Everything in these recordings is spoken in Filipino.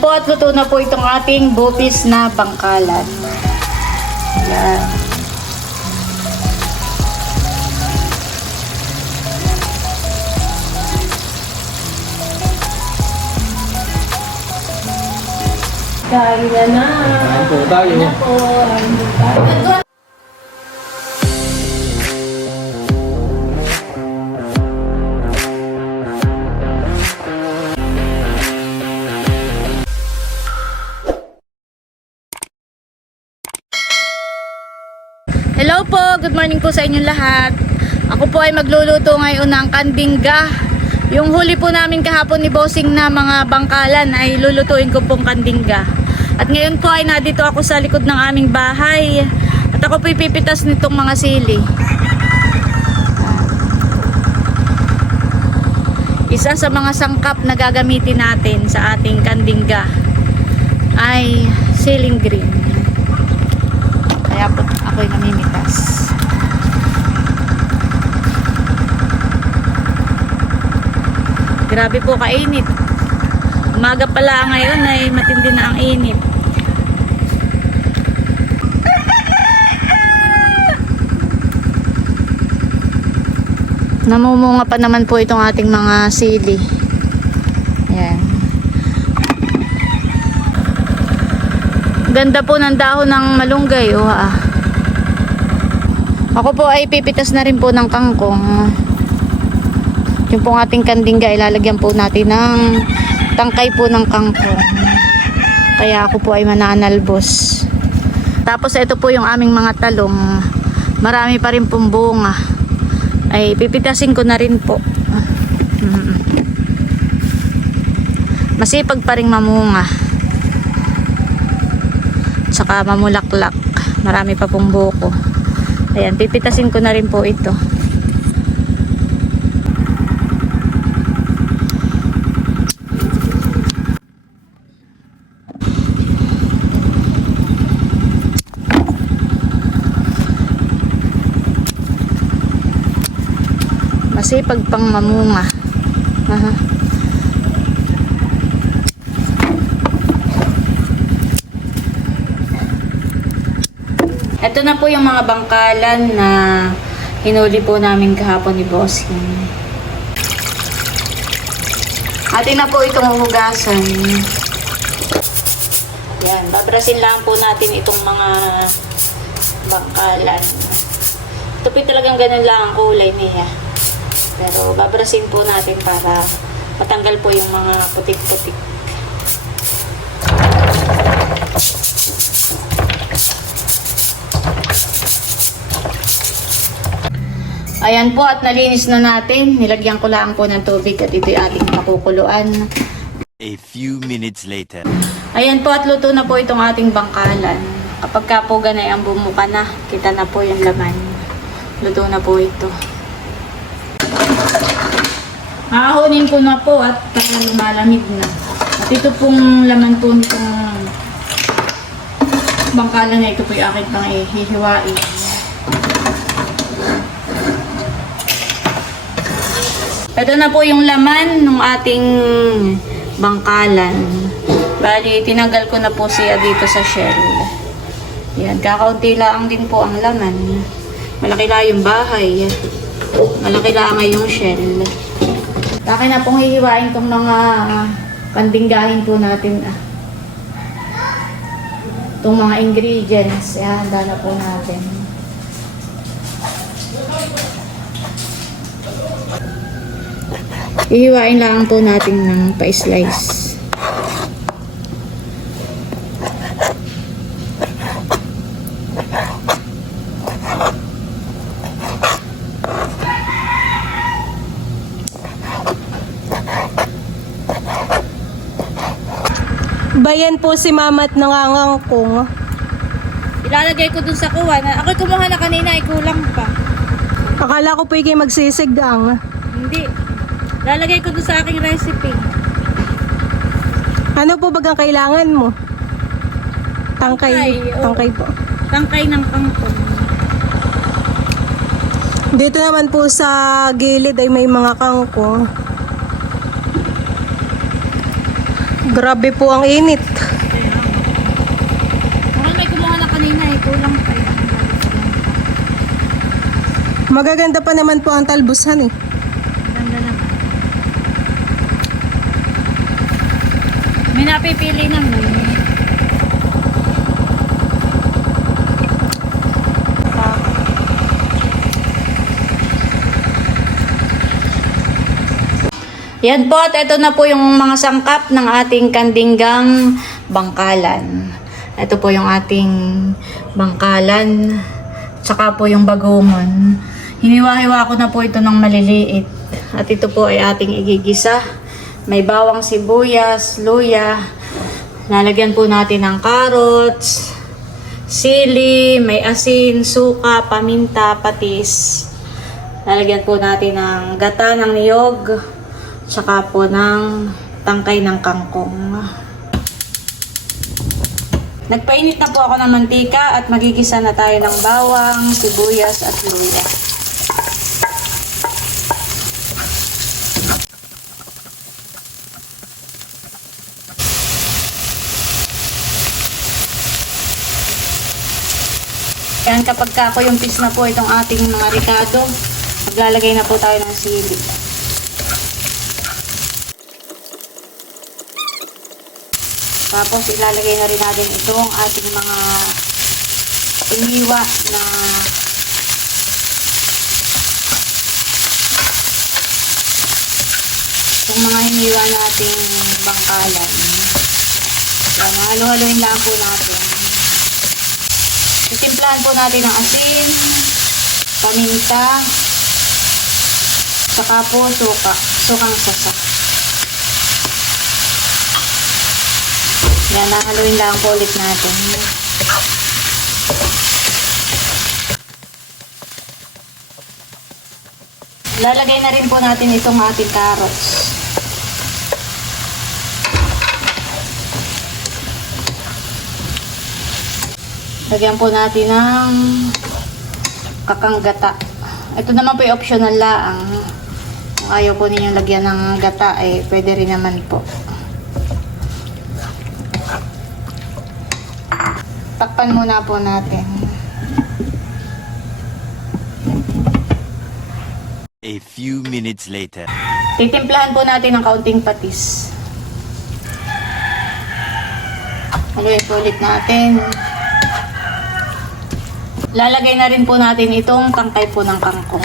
Ayan po at luto na po itong ating bupis na bangkalan. Ayan. Kain na na. Kain po tayo. Kain na po. Kain po tayo. Hello po, good morning po sa inyong lahat. Ako po ay magluluto ngayon ng kandingga. Yung huli po namin kahapon ni Bossing na mga bangkalan ay lulutuin ko pong kandingga. At ngayon po ay nadito ako sa likod ng aming bahay. At ako po ipipitas nitong mga sili. Isa sa mga sangkap na gagamitin natin sa ating kandingga ay ceiling green. Kaya po ako'y namimitas. Grabe po kainit. Umaga pala ngayon ay matindi na ang init. Namumunga pa naman po itong ating mga sili. Yan. Ganda po ng dahon ng malunggay. Oh, ah. Ako po ay pipitas na rin po ng kangkong. Yung pong ating kandingga, ilalagyan po natin ng tangkay po ng kangkong. Kaya ako po ay mananalbos. Tapos ito po yung aming mga talong. Marami pa rin pong bunga. Ay pipitasin ko na rin po. Mm. Masipag pa rin mamunga. Tsaka mamulaklak. Marami pa pong buko. Ayan, pipitasin ko na rin po ito. Masipag pang mamunga. Aha. Ito na po yung mga bangkalan na hinuli po namin kahapon ni Bossing. Atin na po itong hugasan. Yan, babrasin lang po natin itong mga bangkalan. Ito po talagang ganun lang ang kulay niya. Pero babrasin po natin para matanggal po yung mga putik-putik. Ayan po at nalinis na natin. Nilagyan ko lang po ng tubig at ito yung ating pakukuluan. A few minutes later. Ayan po at luto na po itong ating bangkalan. Kapag ka po ganay ang bumuka na, kita na po yung laman. Luto na po ito. Aahonin ko na po at uh, lumalamig na. At ito pong laman po nitong bangkalan na ito po yung akin pang ihihiwain. Ito na po yung laman ng ating bangkalan. Bali, tinanggal ko na po siya dito sa shell. Yan, kakaunti lang din po ang laman. Malaki lang yung bahay. Malaki lang yung shell. Kaya na pong hihiwain tong mga pandinggahin po natin. Ah. Itong mga ingredients. Yan, handa na po natin. Ihiwain lang po natin ng pa-slice. Bayan po si Mamat nangangangkong. Ilalagay ko dun sa kuwan. Ako kumuha na kanina, ay kulang pa. Akala ko po ikay magsisigang. Hindi. Lalagay ko dun sa aking recipe. Ano po bagang kailangan mo? Tangkay. Tangkay. Tangkay po. Tangkay ng kangkong. Dito naman po sa gilid ay may mga kangkong. Grabe po ang init. Mukhang may kumuha na kanina eh. Kulang pa. Magaganda pa naman po ang talbusan eh. Ganda naman. May napipili naman. Yan po at ito na po yung mga sangkap ng ating kandinggang bangkalan. Ito po yung ating bangkalan. Tsaka po yung bagumon. Hiniwa-hiwa ko na po ito ng maliliit. At ito po ay ating igigisa. May bawang sibuyas, luya. Lalagyan po natin ng carrots, sili, may asin, suka, paminta, patis. Lalagyan po natin ng gata ng niyog, tsaka po ng tangkay ng kangkong. Nagpainit na po ako ng mantika at magigisa na tayo ng bawang, sibuyas at luya. Yan kapag kako yung pis na po itong ating mga ricado, maglalagay na po tayo ng sili. Tapos ilalagay na rin natin itong ating mga iniwa na itong mga hiniwa nating bangkalan. Yan, halo-haloin lang po natin. Titimplahan po natin ng asin, paminta, saka po suka, sukang sasak. Yan, nahaluin lang po ulit natin. Lalagay na rin po natin itong ating carrots. Lagyan po natin ng kakanggata. Ito naman po yung optional laang. Kung ayaw po ninyong lagyan ng gata, eh, pwede rin naman po. Takpan muna po natin. A few minutes later. Titimplahan po natin ng kaunting patis. Haluin po ulit natin. Lalagay na rin po natin itong tangkay po ng kangkong.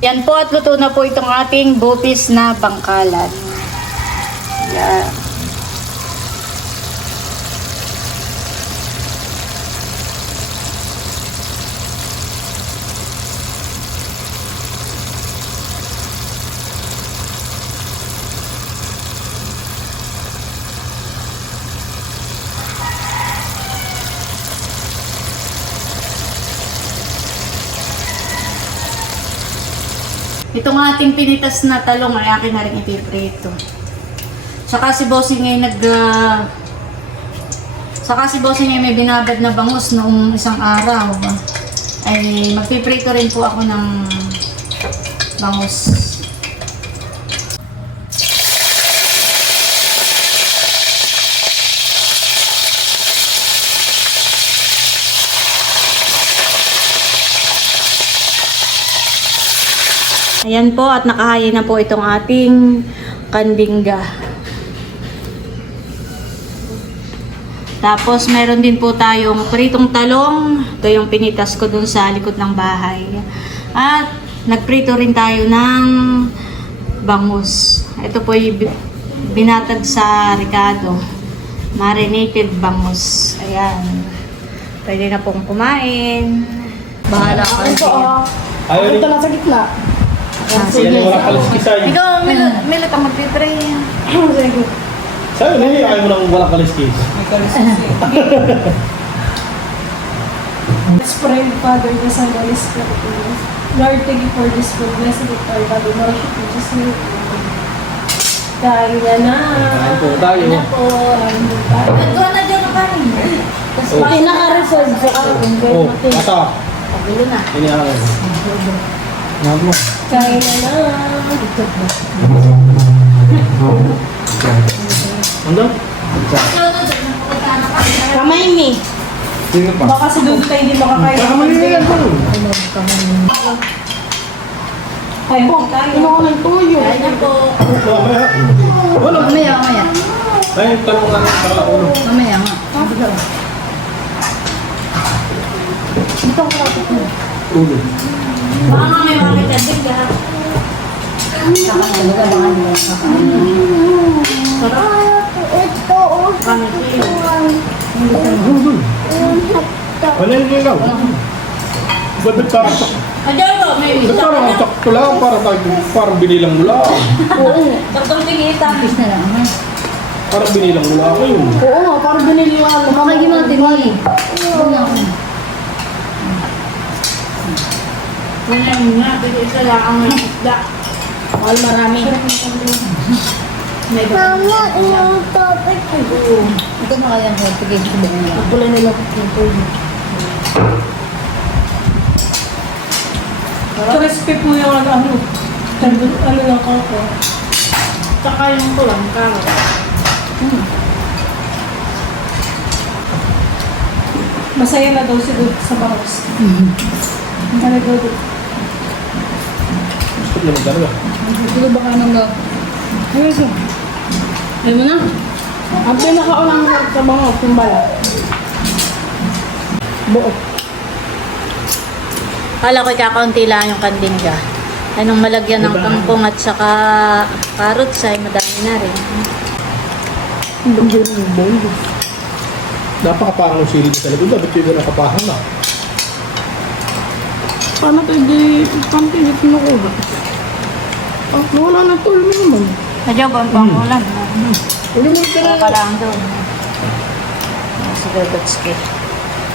Yan po at luto na po itong ating bupis na bangkalan. Yan. Itong ating pinitas na talong ay akin na rin ipiprito. Saka si Bossing ay nag... ah, saka si Bossing ay may binabad na bangus noong isang araw. Ay magpiprito rin po ako ng bangus. Ayan po at nakahayin na po itong ating kandingga. Tapos meron din po tayong pritong talong. Ito yung pinitas ko dun sa likod ng bahay. At nagprito rin tayo ng bangus. Ito po yung bi- binatag sa Ricardo. Marinated bangus. Ayan. Pwede na pong kumain. Bahala ka. Ayaw rin. lang sa gitna. Ah, sige. Ikaw, milot, milot ang magpipray. Sabi yun, ayaw mo nang wala kaliskis. Let's pray, Father, the Son, the Holy Spirit. Lord, thank you for this food. Blessed it, God, we worship you. It. Kain na na. Kain po tayo. Na po. Na tayo. Nagkuhan na dyan ang kanin. Tapos Oh. oh. naka-reserve sa kanin. Oh, asa. Pabilo na. Ini ako. Nga mo. Kain na na. Ano? Kamay mi. Sino pa? Baka si Dudu tayo hindi. Baka mo. Po. Kain ako ng tuyo. Kaya na po. Mamaya. Wala. Mamaya, mamaya. Ay, tanong ka lang para ulo. Mamaya nga. Ulo. Baka nga may makita din ka. Maniligan. Ba't parang Ayan po, may ba't isa parang na. sakto lang? Parang tayo, parang binilang mo lang. Tatlong tigita. na lang. Parang binilang mo lang ako yun. Oo nga, parang biniliwan. Makagin natin eh. Ganyan nga, pero isa lang ang isda. Mahal marami. May Mama, yung topic ko. Ito na kaya ko, tigil ko ba nila? Pula nila ng tuyo. Crispy po yung ano, ano, ano, ano ng kako. Tsaka yung tulang karo. Masaya na daw si Dudu sa bangus. Ano Dudu? Gusto naman talaga. Ito ba ka nang ga? Ano ito? Ayaw mo na? Ang pinakaunang sa bangus, yung balat. Buo. Kala ko kakaunti lang yung kandingga. Anong malagyan ng kangkong at saka carrots ay madami na rin. Napakaparang ng sili sa likod. Dapat yung nakapahang na. Paano ito di pampilit mo ko? Oh, wala na to, yun naman. Medyo ba ang pangulan? Ano mo ka Wala ka lang doon. Si Dodotski.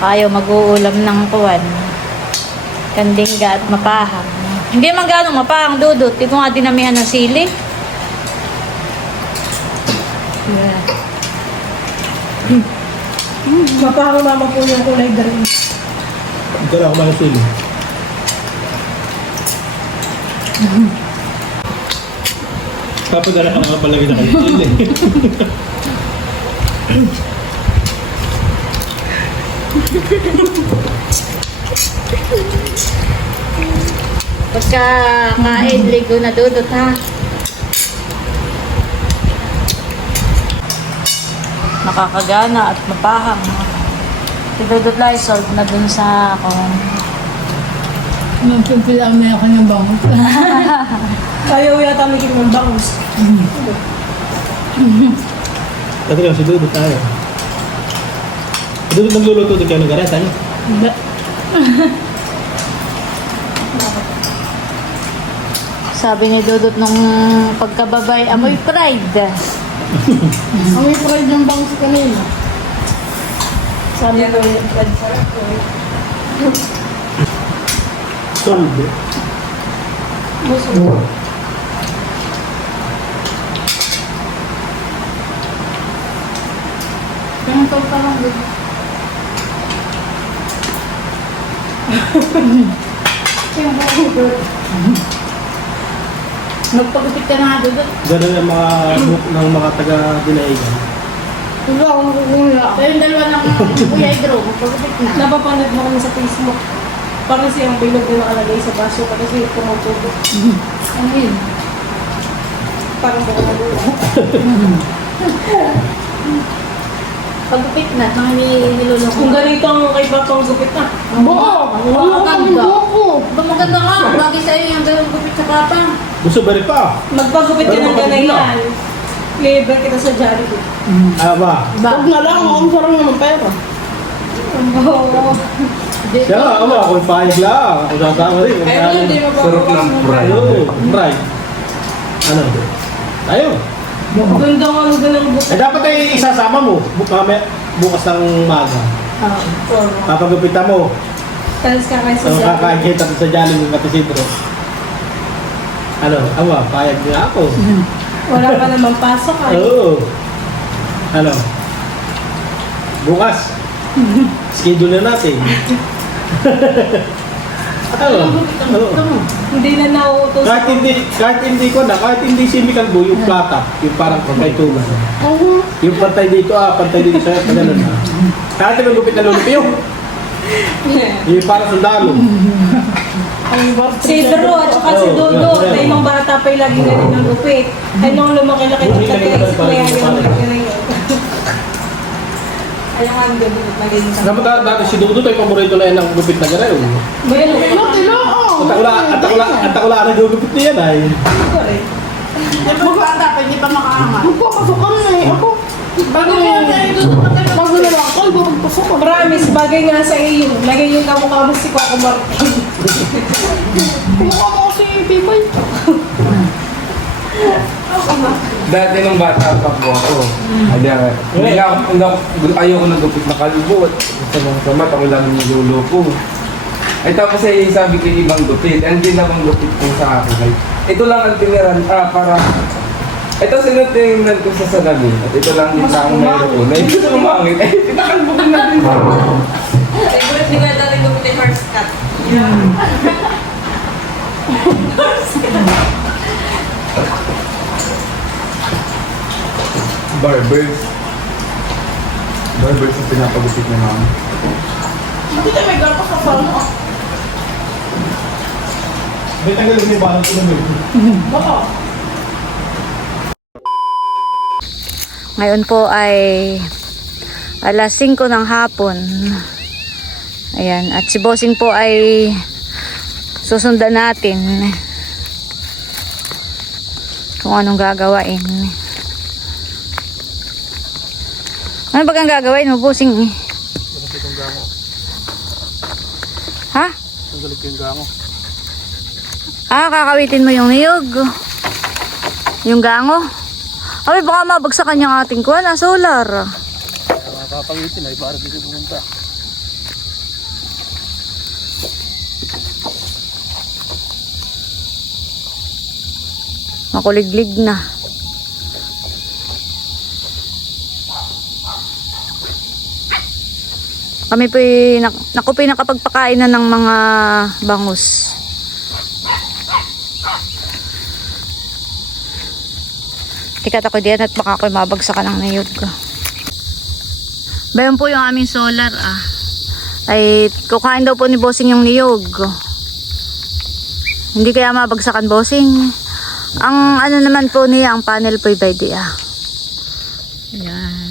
Ayaw mag-uulam ng kuwan. Kandingga at mapahang. Hindi man gano'ng mapahang dudot. Di ko nga dinamihan ng sili. Yeah. Mapahang naman po yung kulay green. Ito na ako mga sili. Papagana ka nakapalagay sa kanya sili. Pagka kain, ligo na dudot ha. Nakakagana at mapahang. Si Dudot Lai solved na dun sa kung Nagpimpilang na ako ng bangus. Ayaw yata may ng bangus. Dati lang si Dudu tayo. Si Dudu nagluluto din kayo ng gareta niyo. Hindi. Sabi ni Dudot nung pagkababay, amoy pride. Amoy pride ng bangus kanina. Sabi ko yung pride sarap ko. Sold. Gusto. To pa lang. Magpagupit ka na Dudot. Ganun ang mga book ng mga taga-dinaigan. Wala akong kukuha. Pero yung dalawa ng Kuya Idro, magpagupit na. Napapanood mo kami sa Facebook. Parang siyang bilog na nakalagay sa baso kasi pumutubo. Ano yun? Parang baka nagulo. Pagupit na, mga nilulong Kung ganito ang kay Batong gupit na. Oo, ang maganda. Ba maganda nga, bagay sa'yo yung ganun gupit sa papa. Gusto ba rin pa? Magpagupit ka Pero ng ganayan. Libre kita sa Jollibee. Ah ba? Ba? na lang, ang sarang naman pera. Oo. Siya nga, ako ako pahig lang. Ako sasama rin. Kung Ayun, hindi mo Sarap ng. Oo, fry. Ano? Tayo. Ganda nga ang ganang. Eh dapat ay isasama mo. Buka, bukas ng maga. Ah, oo. Papagupitan mo. Tapos kakain sa So, Jollibee. kakain kita sa Jollibee ng Katisidro. Ano? Awa, payag niya ako. Wala pa naman pasok ay. Oo. Ano? Bukas. Schedule na natin. ano? Oo. Hindi na nauutos. Kahit hindi, kahit hindi ko na, kahit hindi chemical buo, yung plata, yung parang pagkaitugan. Oo. Yung pantay dito, ah, pantay dito sa'yo, pag ganun ah. Kahit may gupit na lulupi yun. Yung parang sundalo. Si Drew at saka si Oo, Dodo, na nung bata pa yung lagi na rin ng lupit. Ay nung lumaki-laki yung si Kuya yung parang- na. Ay yung ang Dodo, naging sa... Dapat dati, si Dudo tayo paborito na yan ng gupit na gano'n. Lupit. Tilo, tilo, oo. At ako lang, at ako lang, at ako lang ang nagugupit niya na eh. Magbata pa, hindi pa makaangat. Magpapasukan na eh. Ako. Bago na Bago na lang ako, iba magpasukan. Promise, bagay nga sa iyo. Lagay yung kamukha mo si Coco Martin. Kumukha mo kasi yung pipay. Dati nung bata pa po ako, hindi ako, hindi na ako, hindi ako, ayoko nagupit na kalbo. Sa mga samat, ako lang yung lulo ko. Ay tapos ay sabi ko yung ibang gupit, ang ginawang gupit ko sa akin ay, ito lang ang tiniran, ah, para, ito sinutingnan ko sa salamin, at ito lang din sa akong mayroon. Ay, ito lumangit, ay, pinakalbo ko na din. Favorite ni Kuya dati lupit ay first cut. Barbers. Barbers ang pinapagupit ni mama. Hindi ka may garpa sa phone mo. May tagal yung balance ko naman. Baka. Ngayon po ay alas 5 ng hapon. Ayan. At si Bossing po ay susundan natin kung anong gagawain. Ano ba gagawin mo, Bossing? Ha? Ang galit ko yung gango. Ah, kakawitin mo yung niyog. Yung gango. Ay, baka mabagsakan yung ating kuwan, ah, solar. Nakapangitin ay para dito pumunta. Makuliglig na. Kami po naku po nakapagpakain na ng mga bangus. Tikat ako diyan at baka ako'y mabagsakan ng niyog ko. Bayan po yung aming solar ah. Ay kukain daw po ni Bossing yung niyog. Hindi kaya mabagsakan Bossing. Ang ano naman po niya, ang panel po by day ah. Yan.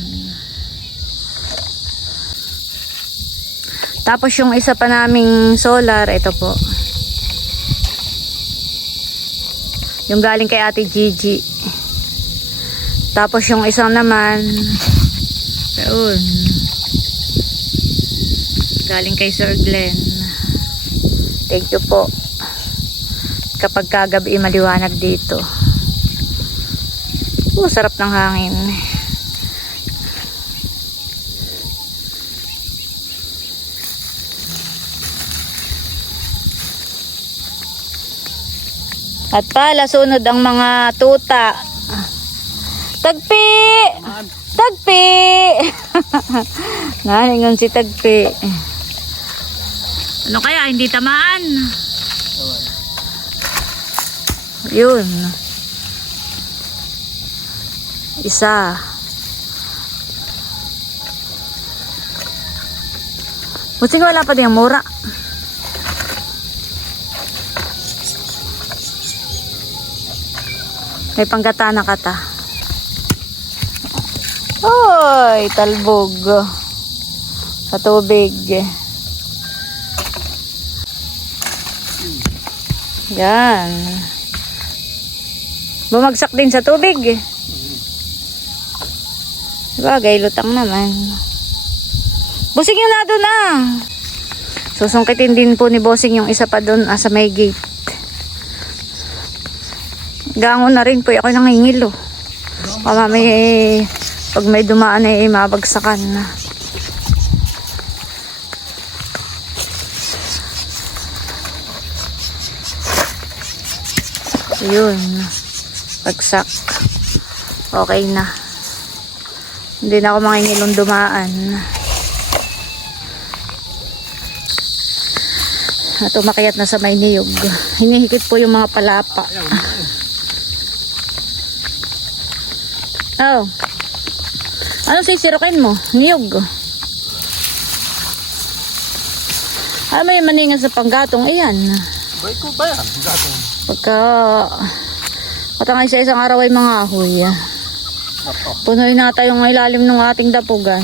Tapos yung isa pa naming solar, ito po. Yung galing kay Ate Gigi. Tapos yung isang naman, yun. Galing kay Sir Glenn. Thank you po. Kapag kagabi maliwanag dito. Oh, sarap ng hangin. At pala, sunod ang mga tuta. Tagpi! Tagpi! Nalingon si Tagpi. Ano kaya, hindi tamaan? Yun. Isa. Buti wala pa din ang mura. May panggatana ka ta. Oy, talbog. Sa tubig. Yan. Bumagsak din sa tubig. Bagay, lutang naman. Busing yun na doon ah. Susungkitin din po ni Bossing yung isa pa doon ah, sa may gate. Gango na rin po ako nangingilo. Pama may pag may dumaan ay mabagsakan na. Yun. Bagsak. Okay na. Hindi na ako mangingilong dumaan. At umakyat na sa may niyog. Hinihikit po yung mga palapa. Oh. Ano sisirokin mo? Niyog. Ano may maningan sa panggatong? Ayan. Bay ko ba yan? Gatong. Pagka patangay sa isang araw ay mga ahoy. Punoy na tayong ilalim ng ating dapugan.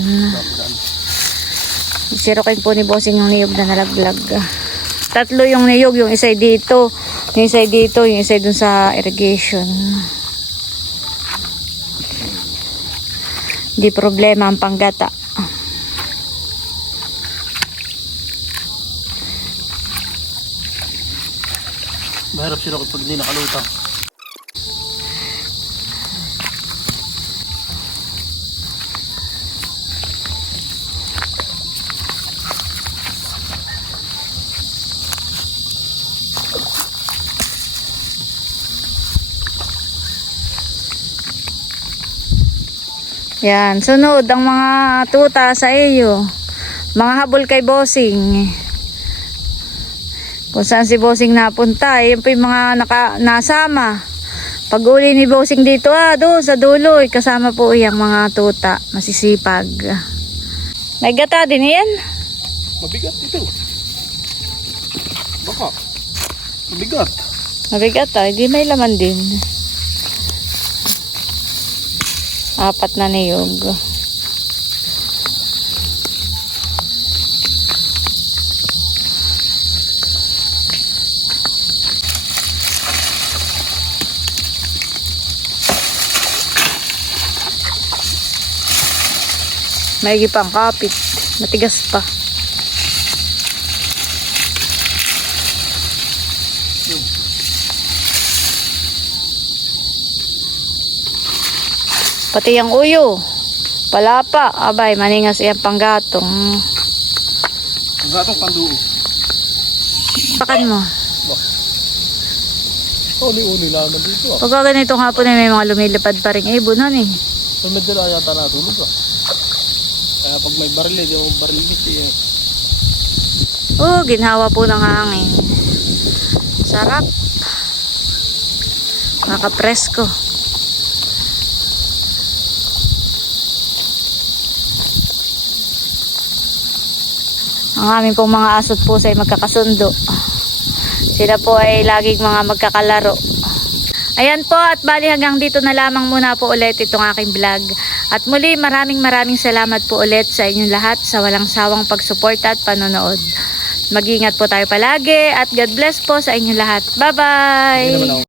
Sirokin po ni Bossing yung niyog na nalaglag. Tatlo yung niyog, yung isa dito, yung isa dito, yung isa dun sa irrigation. Hindi problema ang panggata. Mahirap sila pag hindi nakalutang. Yan, sunod ang mga tuta sa iyo. Mga habol kay Bossing. Kung saan si Bossing napunta, yun po yung mga naka, nasama. Pag uli ni Bossing dito, ah, doon sa dulo, eh, kasama po yung mga tuta, masisipag. May gata din yan. Mabigat ito. Baka. Mabigat. Mabigat ah, hindi may laman din. Apat na niyog. May pang kapit. Matigas pa. Pati yung uyo. Palapa. Abay, maningas iyang panggatong. Ang gatong panduo. Pakan mo. Uli-uli lang naman dito ah. Pagka ganitong hapon ay may mga lumilipad pa rin ibon han eh. So medyo na yata natulog ah. Kaya pag may baril, di mo baril eh. Oh, ginhawa po ng hangin. Sarap. Makapresko. Ang aming pong mga asot po ay magkakasundo. Sila po ay laging mga magkakalaro. Ayan po at bali hanggang dito na lamang muna po ulit itong aking vlog. At muli maraming maraming salamat po ulit sa inyong lahat sa walang sawang pagsuporta at panonood. Mag-ingat po tayo palagi at God bless po sa inyong lahat. Bye-bye!